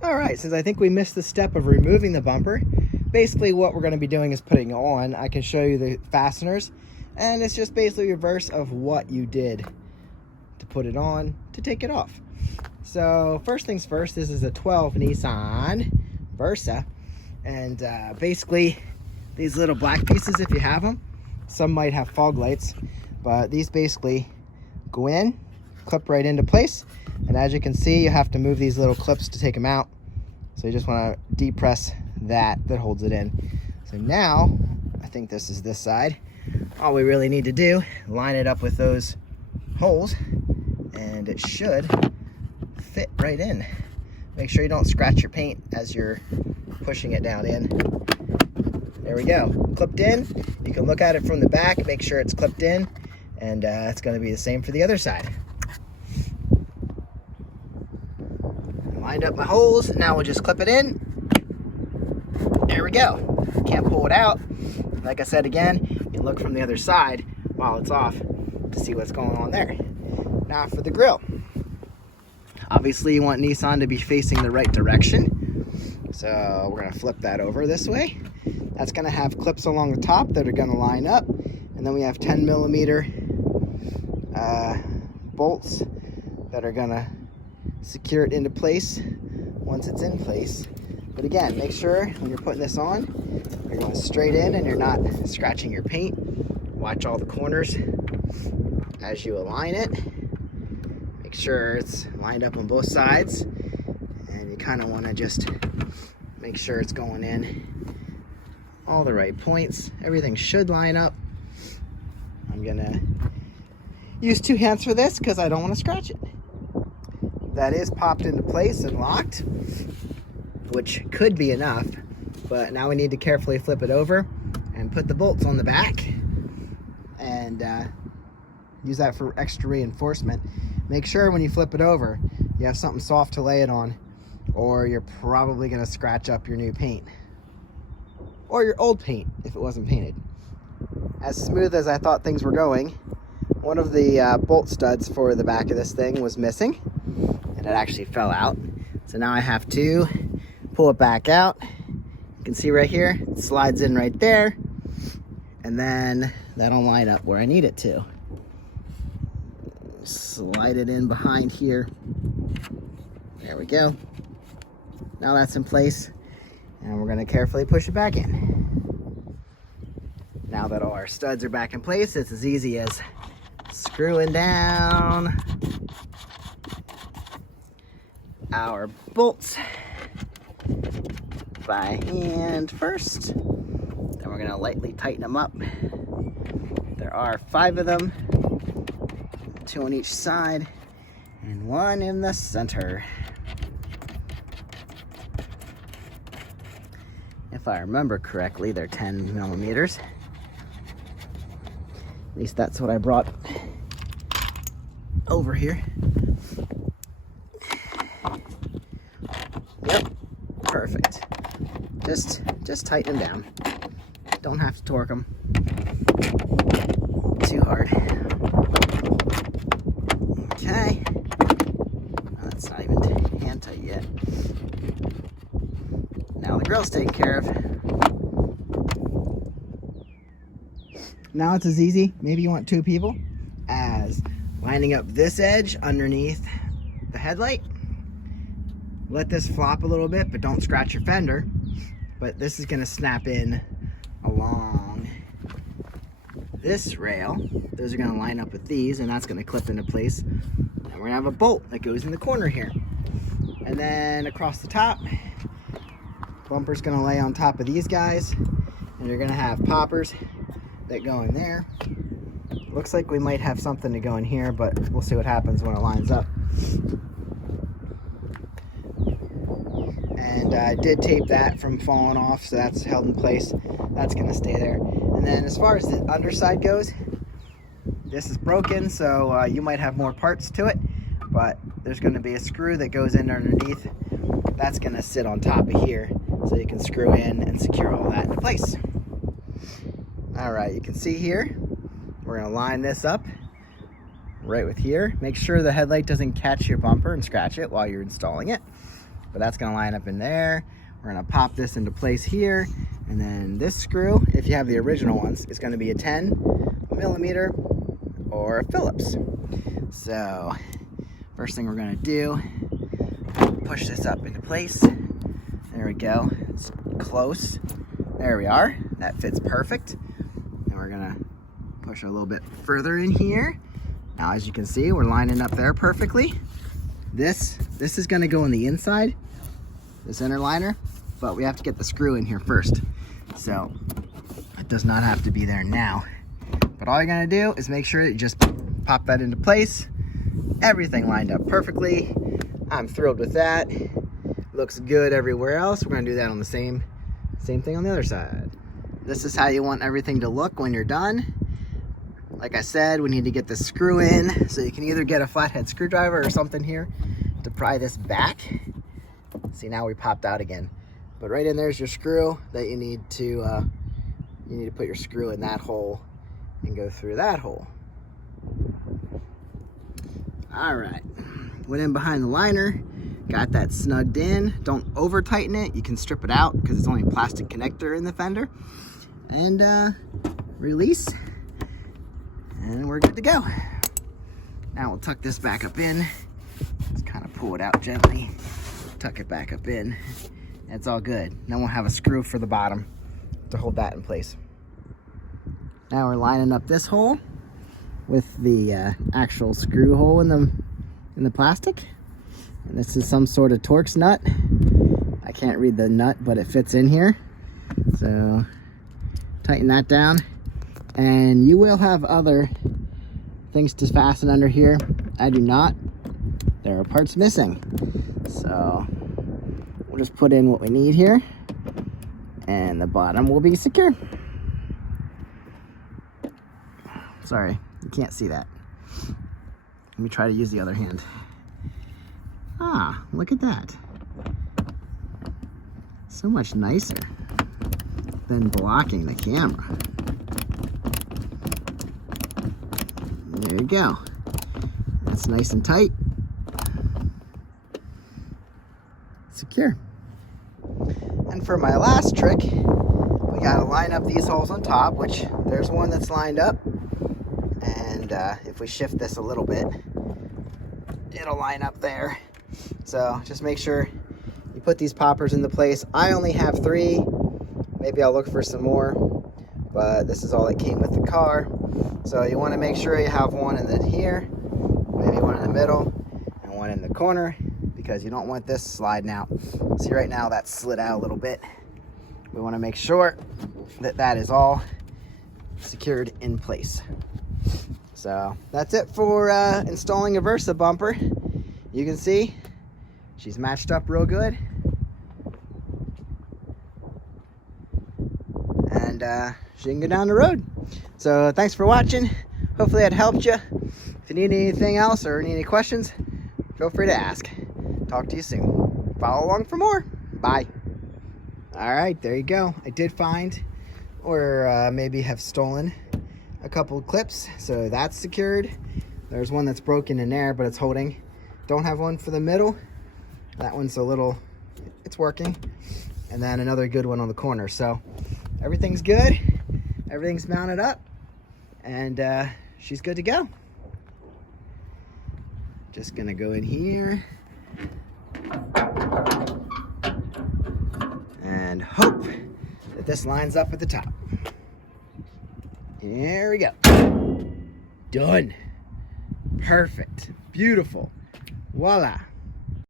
All right, since I think we missed the step of removing the bumper, basically what we're going to be doing is putting it on. I can show you the fasteners, and it's just basically reverse of what you did to put it on to take it off. So first things first, this is a 12 Nissan Versa, and basically these little black pieces, if you have them, some might have fog lights, but these basically go in, clip right into place, and as you can see, you have to move these little clips to take them out. So you just want to depress that holds it in. So now, I think this is this side. All we really need to do, line it up with those holes, and it should fit right in. Make sure you don't scratch your paint as you're pushing it down in. There we go, clipped in. You can look at it from the back, make sure it's clipped in, and it's going to be the same for the other side. Lined up my holes, now we'll just clip it in. There we go. Can't pull it out. Like I said again, you look from the other side while it's off to see what's going on there. Now for the grill. Obviously you want Nissan to be facing the right direction. So we're gonna flip that over this way. That's gonna have clips along the top that are gonna line up. And then we have 10mm bolts that are gonna secure it into place once it's in place. But again, make sure when you're putting this on, you're going straight in and you're not scratching your paint. Watch all the corners as you align it. Make sure it's lined up on both sides, and you kind of want to just make sure it's going in all the right points. Everything should line up. I'm gonna use 2 hands for this because I don't want to scratch it. That is popped into place and locked, which could be enough, but now we need to carefully flip it over and put the bolts on the back and use that for extra reinforcement. Make sure when you flip it over you have something soft to lay it on, or you're probably going to scratch up your new paint or your old paint if it wasn't painted. As smooth as I thought things were going, one of the bolt studs for the back of this thing was missing, and it actually fell out. So now I have to pull it back out. You can see right here, it slides in right there, and then that'll line up where I need it to. Slide it in behind here. There we go. Now that's in place, and we're gonna carefully push it back in. Now that all our studs are back in place, it's as easy as screwing down our bolts by hand first. Then we're gonna lightly tighten them up. There are 5 of them, 2 on each side and 1 in the center. If I remember correctly, they're 10mm. At least that's what I brought over here. Yep, perfect. Just tighten them down. Don't have to torque them too hard. Okay. That's not even hand tight yet. Now the grill's taken care of. Now it's as easy, maybe you want 2 people, as lining up this edge underneath the headlight. Let this flop a little bit, but don't scratch your fender. But this is gonna snap in along this rail. Those are gonna line up with these, and that's gonna clip into place. And we're gonna have a bolt that goes in the corner here. And then across the top, bumper's gonna lay on top of these guys, and you're gonna have poppers that go in there. Looks like we might have something to go in here, but we'll see what happens when it lines up. And I did tape that from falling off, so that's held in place. That's gonna stay there. And then as far as the underside goes, this is broken, so you might have more parts to it, but there's gonna be a screw that goes in underneath. That's gonna sit on top of here, so you can screw in and secure all that into place. All right, you can see here, we're gonna line this up right with here. Make sure the headlight doesn't catch your bumper and scratch it while you're installing it. but that's gonna line up in there. We're gonna pop this into place here, and then this screw, if you have the original ones, is gonna be a 10mm or a Phillips. So first thing we're gonna do, push this up into place. There we go, it's close. There we are, that fits perfect. And we're gonna push a little bit further in here. Now, as you can see, we're lining up there perfectly. This is gonna go on the inside, this inner liner, but we have to get the screw in here first. So it does not have to be there now. But all you're gonna do is make sure that you just pop that into place. Everything lined up perfectly. I'm thrilled with that. Looks good everywhere else. We're gonna do that on the same thing on the other side. This is how you want everything to look when you're done. Like I said, we need to get the screw in, so you can either get a flathead screwdriver or something here to pry this back. See, now we popped out again. But right in there's your screw that you need to put your screw in that hole and go through that hole. All right, went in behind the liner, got that snugged in. Don't over tighten it, you can strip it out because it's only a plastic connector in the fender. And release, and we're good to go. Now we'll tuck this back up in. Just kind of pull it out gently, tuck it back up in. It's all good. Now we'll have a screw for the bottom to hold that in place. Now we're lining up this hole with the actual screw hole in the plastic. And this is some sort of Torx nut. I can't read the nut, but it fits in here. So tighten that down. And you will have other things to fasten under here. I do not. There are parts missing. So we'll just put in what we need here. And the bottom will be secure. Sorry, you can't see that. Let me try to use the other hand. Ah, look at that. So much nicer than blocking the camera. There you go. That's nice and tight. Secure. And for my last trick, we gotta line up these holes on top, which there's one that's lined up. And if we shift this a little bit, it'll line up there. So just make sure you put these poppers into place. I only have 3. Maybe I'll look for some more, but this is all that came with the car. So you want to make sure you have one in here, maybe one in the middle, and one in the corner, because you don't want this sliding out. See, right now that's slid out a little bit. We want to make sure that that is all secured in place. So that's it for installing a Versa bumper. You can see she's matched up real good. And she can go down the road. So thanks for watching. Hopefully that helped you. If you need anything else or need any questions, feel free to ask. Talk to you soon. Follow along for more. Bye. All right, there you go. I did find, or maybe have stolen, a couple clips. So that's secured. There's one that's broken in there, but it's holding. Don't have one for the middle. That one's a little, it's working. And then another good one on the corner. So everything's good. Everything's mounted up. And she's good to go. Just gonna go in here. And hope that this lines up at the top. There we go. Done. Perfect. Beautiful. Voila.